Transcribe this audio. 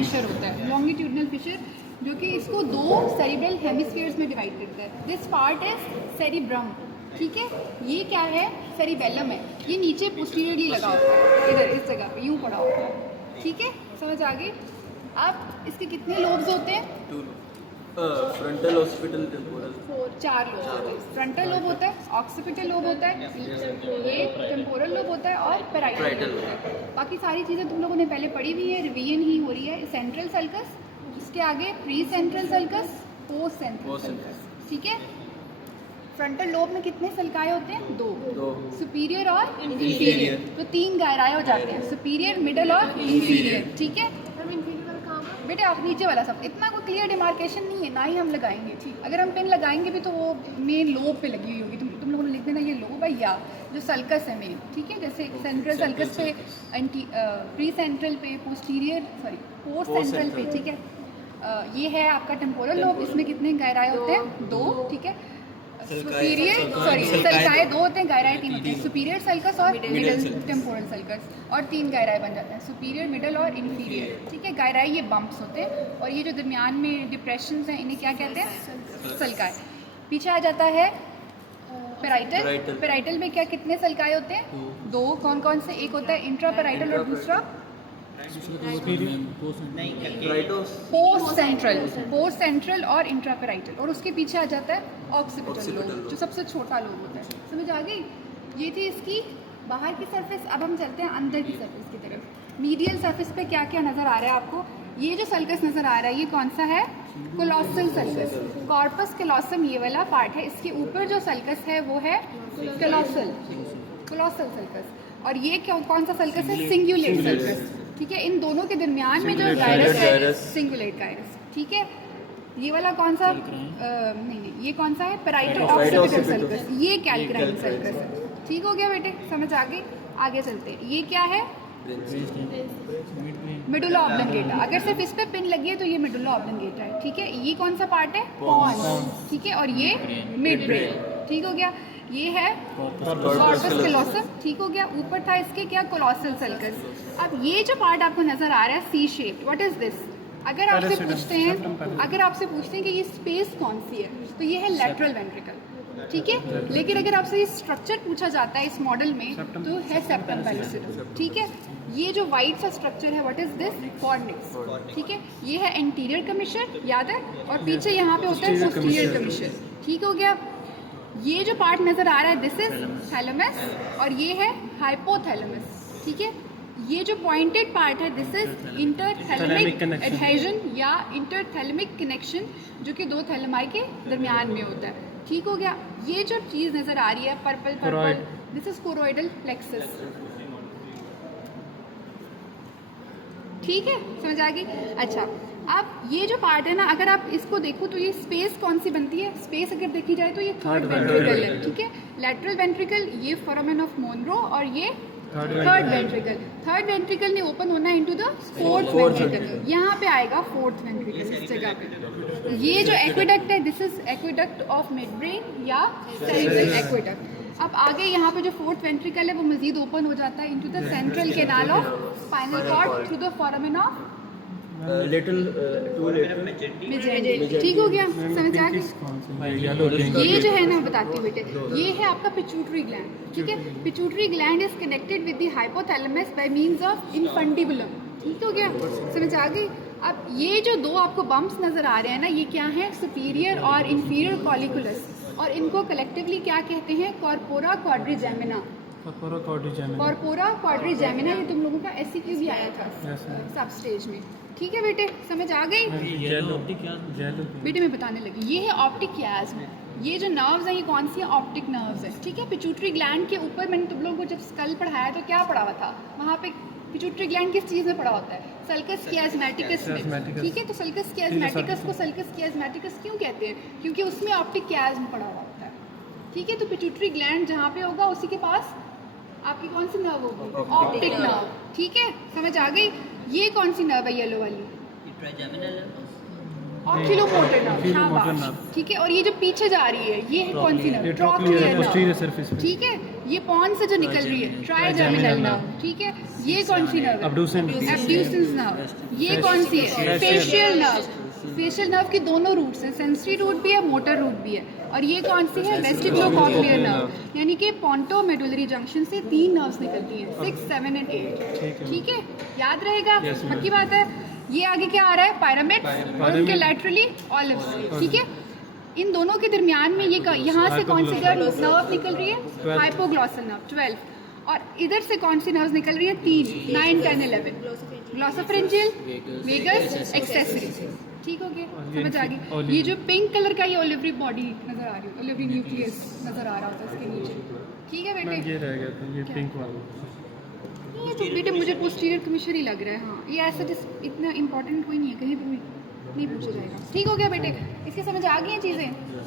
Fisher होता है, longitudinal Fisher, जो कि इसको दो सेरिब्रल हेमिस्फीयर्स में डिवाइड करता है। दिस पार्ट इज सेरिब्रम, ठीक है। ये क्या है? सेरिबेलम है। ये नीचे पोस्टीरियरली लगा होता है, इधर इस जगह पे यूँ पड़ा होता है, ठीक है। समझ आ गई? अब इसके कितने लोब्स होते हैं? Frontal, occipital, temporal. 4 लोब होते हैं। फ्रंटल लोब होता है, ऑक्सीपिटल लोब होता है, ये टेम्पोरल लोब होता है और पैराइटल लोब होता है। बाकी सारी चीज़ें तुम लोगों ने पहले पढ़ी हुई है, रिवीजन ही हो रही है। सेंट्रल सल्कस, इसके आगे pre central sulcus, post central sulcus, ठीक है। फ्रंटल लोब में कितने सल्काए होते हैं? 2। सुपीरियर और इंफीरियर, तो 3 गहराए हो जाते हैं, सुपीरियर, मिडल और इंफीरियर, ठीक है। बेटे आप नीचे वाला सब, इतना कोई क्लियर डिमार्केशन नहीं है, ना ही हम लगाएंगे, ठीक। अगर हम पेन लगाएंगे भी तो वो मेन लोब पे लगी हुई होगी, तुम लोगों ने लिख देना ये लोब है या जो सल्कस है मेन, ठीक है। जैसे सेंट्रल सल्कस पे, प्री सेंट्रल पे, पोस्ट सेंट्रल पे, ठीक है। ये है आपका टेम्पोरल लोब, इसमें कितने गहराए होते हैं? 2, ठीक है। सुपीरियर सल्काए 2 होते हैं, गहराए 3 होते हैं। सुपीरियर सल्कस और मिडल टेम्पोरल सल्कस, और 3 गहराए बन जाते हैं, सुपीरियर, मिडल और इंफीरियर, ठीक है। गहराए ये बम्प्स होते हैं, और ये जो दरमियान में डिप्रेशंस हैं इन्हें क्या कहते हैं? सल्काए। पीछे आ जाता है पेराइटल। पेराइटल में क्या कितने सल्काए होते हैं? 2। कौन कौन से? एक होता है इंट्रा पेराइटल और दूसरा पोस्ट सेंट्रल और इंट्रापेराइटल, और उसके पीछे आ जाता है ऑक्सीपिटल लोब, जो सबसे छोटा लोब होता है। समझ आ गई? ये थी इसकी बाहर की सरफेस। अब हम चलते हैं अंदर की सरफेस की तरफ। मीडियल सरफेस पे क्या क्या नज़र आ रहा है आपको? ये जो सल्कस नज़र आ रहा है ये कौन सा है? कोलोसल सल्कस, कॉर्पस कैलोसम ये वाला पार्ट है। इसके ऊपर जो सल्कस है वो है कोलोसल सल्कस, और ये कौन सा सल्कस है? सिंगुलेट सल्कस, ठीक है। इन दोनों के दरमियान में जो गायरस है, सिंगुलेट गायरस, ठीक है। ये वाला कौन सा? नहीं, ये कौन सा है? पेराइटल ऑक्सीपिटल सल्कस, ये कैल्क्राइन सल्कस है, ठीक हो गया बेटे? समझ आ गई? आगे चलते हैं। ये क्या है? Medulla oblongata. अगर सिर्फ इस पे पिन लगी है तो ये मेडुला ऑब्लंगेटा है, ठीक है। ये कौन सा पार्ट है? पॉन्स, ठीक है। और ये मिड ब्रेन, ठीक हो गया। ये है कॉर्पस कैलोसम, ठीक हो गया। ऊपर था इसके क्या? Colossal sulcus. अब ये जो पार्ट आपको नजर आ रहा है सी शेप, व्हाट इज दिस? अगर आपसे पूछते हैं कि ये स्पेस कौन सी है, तो ये है लैटरल वेंट्रिकल, ठीक है। लेकिन अगर आपसे ये स्ट्रक्चर पूछा जाता है इस मॉडल में तो है सेप्टम पेल्विसिडम, ठीक है। ये जो वाइट सा स्ट्रक्चर है, व्हाट इज दिस? कॉर्निक्स, ठीक है। ये है एंटीरियर कमीशन, याद है, और पीछे यहाँ पे होता है पोस्टीरियर कमीशन, ठीक हो गया। ये जो पार्ट नजर आ रहा है दिस इज थैलेमस, और ये है हाइपोथैलेमस, ठीक है। ये जो पॉइंटेड पार्ट है दिस इज इंटरथैलेमिक एडहेजन या इंटरथैलेमिक कनेक्शन, जो कि 2 थैलेमाई के दरमियान में होता है, ठीक हो गया। ये जो चीज नजर आ रही है purple, this is choroidal plexus, ठीक है। समझ आ गई? अच्छा, अब ये जो पार्ट है ना, अगर आप इसको देखो तो ये स्पेस कौन सी बनती है? स्पेस अगर देखी जाए तो ये थर्ड वेंट्रिकल है, ठीक है। लैटरल वेंट्रिकल, ये फोरामेन ऑफ मोनरो, और ये थर्ड वेंट्रिकल। थर्ड वेंट्रिकल ने ओपन होना इनटू द फोर्थ वेंट्रिकल, यहाँ पे आएगा फोर्थ वेंट्रिकल इस जगह पे। ये जो एक्वेडक्ट है this is aqueduct of mid brain या सेरिब्रल एक्वेडक्ट। अब आगे यहाँ पे जो फोर्थ वेंट्रिकल है वो मजीद ओपन हो जाता है into the central canal of spinal cord through the foramen of ठीक हो गया? समझ आ गई? ये जो है ना, बताती हूँ बेटे, ये है आपका पिट्यूटरी ग्लैंड, ठीक है। Pituitary gland is connected with the hypothalamus by means of infundibulum, ठीक हो गया? समझ आ गई? अब ये जो 2 आपको बम्प्स नजर आ रहे हैं ना, ये क्या है? सुपीरियर और इंफीरियर कॉलिकुलस, और इनको कलेक्टिवली क्या कहते हैं? Corpora quadrigemina. कॉर्पोरा क्वाड्रिजेमिना, ये तुम लोगों का SCQ भी आया था सब स्टेज में, ठीक है बेटे? समझ आ गई? बेटे मैं बताने लगी, ये है ऑप्टिक कियाज्म। ये जो नर्व्स हैं ये कौन सी है? ऑप्टिक नर्व्स है, ठीक है। पिट्यूटरी ग्लैंड के ऊपर मैंने तुम लोगों को जब स्कल पढ़ाया तो क्या पढ़ा हुआ था? वहाँ पे पिट्यूटरी ग्लैंड किस चीज़ में पड़ा होता है? सल्कस कियाज्मेटिकस में, ठीक है। तो सल्कस कियाज्मेटिकस को सल्कस कियाज्मेटिकस क्यों कहते हैं? क्योंकि उसमें ऑप्टिक कियाज्म पड़ा हुआ होता है, ठीक है। तो पिट्यूटरी ग्लैंड जहाँ पे होगा उसी के पास आपकी कौन सी नर्व होगी? ऑप्टिक नर्व, ठीक है। समझ आ गई? ये कौन सी नर्व है? येलो वाली ऑक्यूलोमोटर नर्व, शाबाश, ठीक है। और ये जो पीछे जा रही है ये है कौन सी नर्व? ट्रॉक्लियर नर्व, ठीक है। ये पॉन से जो निकल रही है ट्राइजेमिनल नर्व, ठीक है। ये कौन सी नर्व है? Abducens nerve. ये कौन सी है? Facial nerve. फेशियल नर्व की दोनों रूट्स हैं, सेंसरी रूट भी है, मोटर रूट भी है। और ये कौन सी है? वेस्टिबुलोकॉक्लियर नर्व, यानी कि पोंटोमेडुलरी जंक्शन से 3 नर्व्स निकलती हैं, 6, 7 एंड 8, ठीक है। याद रहेगा, पक्की बात है। ये आगे क्या आ रहा है? पायरामिड्स, और उनके लैटरली ऑलिव स्लिट, ठीक है। इन दोनों के दरमियान में ये यहाँ से कौन सी नर्व निकल रही है? Hypoglossal nerve 12। और इधर से कौन सी नर्व्स निकल रही है? 3, 9, 10, 11। ग्लॉसोफेरेंजियल, वेगस, एक्सेसरी, ठीक हो गया, समझ आ गई। ये जो पिंक कलर का ये ओलिवरी बॉडी नजर आ रही है, ओलिवरी न्यूक्लियस नजर आ रहा होता है इसके नीचे, ठीक है बेटे। ये रह गया था, ये पिंक वाला। ये तो बेटे मुझे पोस्टीरियर कमीशन ही लग रहा है। हाँ, ये ऐसा इतना इंपॉर्टेंट कोई नहीं है, कहीं पर भी नहीं पूछा जाएगा, ठीक हो गया बेटे। इसकी समझ आ गई हैं चीज़ें?